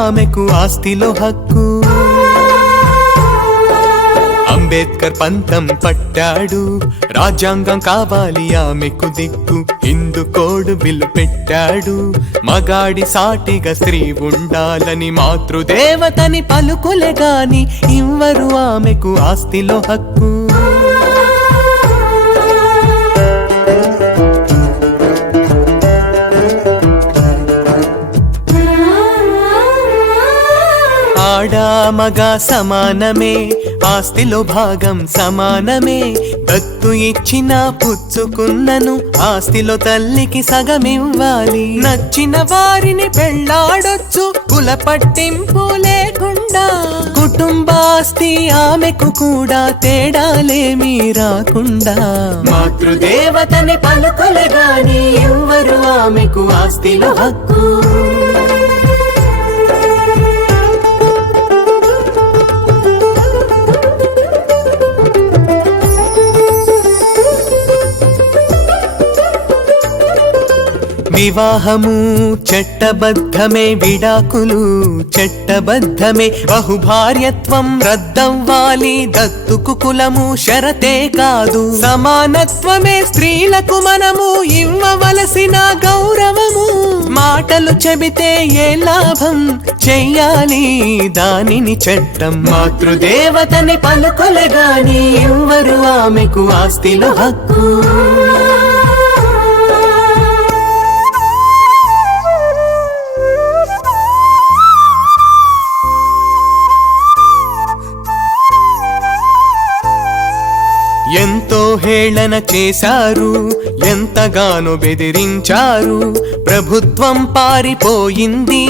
ఆమెకు ఆస్తిలో హక్కు. అంబేద్కర్ పంతం పట్టాడు, రాజ్యాంగం కావాలి ఆమెకు దిక్కు. హిందూ కోడ్ బిల్లు పెట్టాడు, మగాడి సాటిగా స్త్రీ ఉండాలని. మాతృదేవతని పలుకులే గాని ఇవ్వరు ఆమెకు ఆస్తిలో హక్కు. ఆడా మగ సమానమే, ఆస్తిలో భాగం సమానమే. దత్తు ఇచ్చిన పుచ్చుకున్నను ఆస్తిలో తల్లికి సగమివ్వాలి. నచ్చిన వారిని పెళ్ళాడొచ్చు కుల పట్టింపు లేకుండా. కుటుంబాస్తి ఆమెకు కూడా తేడాలేమీ రాకుండా. మాతృదేవతని పలుకులే గాని ఎవ్వరు ఆమెకు ఆస్తిలో హక్కు. వివాహము చట్టబద్ధమే, విడాకులు చట్టబద్ధమే. బహుభార్యత్వం రద్దవ్వాలి, దత్తుకు కులము షరతే కాదు. సమానత్వమే స్త్రీలకు మనము ఇవ్వవలసిన గౌరవము. మాటలు చెబితే ఏ లాభం, చెయ్యాలి దానిని చట్టం. మాతృదేవతని పలుకులే గాని ఎవ్వరు ఆమెకు ఆస్తిలో హక్కు. ఎంతో హేళన చేశారు, ఎంతగానో బెదిరించారు. ప్రభుత్వం పారిపోయింది,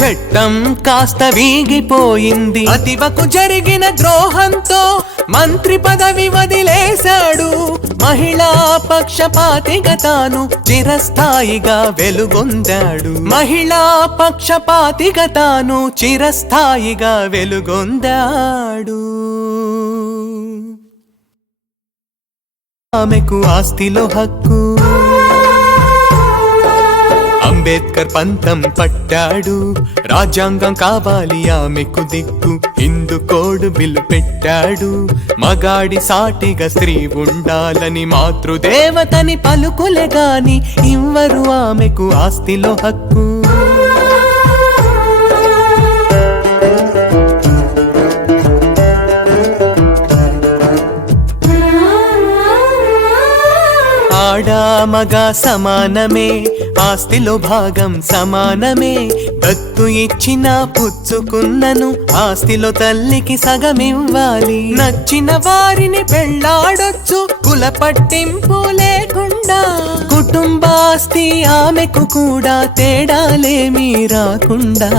చట్టం కాస్త వీగిపోయింది. అతివకు జరిగిన ద్రోహంతో మంత్రి పదవి వదిలేశాడు. మహిళా పక్షపాతిగా తాను చిరస్థాయిగా వెలుగొందాడు. మహిళా పక్షపాతిగా తాను చిరస్థాయిగా వెలుగొందాడు. ఆమెకు ఆస్తిలో హక్కు. అంబేద్కర్ పంతం పట్టాడు, రాజ్యాంగం కావాలి ఆమెకు దిక్కు. హిందూ కోడ్ బిల్లు పెట్టాడు, మగాడి సాటిగా స్త్రీ ఉండాలని. మాతృదేవతని పలుకులే గాని ఇవ్వరు ఆమెకు ఆస్తిలో హక్కు. ఆడా మగ సమానమే, ఆస్తిలో భాగం సమానమే. దత్తు ఇచ్చిన పుచ్చుకున్నను ఆస్తిలో తల్లికి సగమివ్వాలి. నచ్చిన వారిని పెళ్ళాడొచ్చు కుల పట్టింపు లేకుండా. కుటుంబాస్తి ఆమెకు కూడా తేడాలేమీ రాకుండా.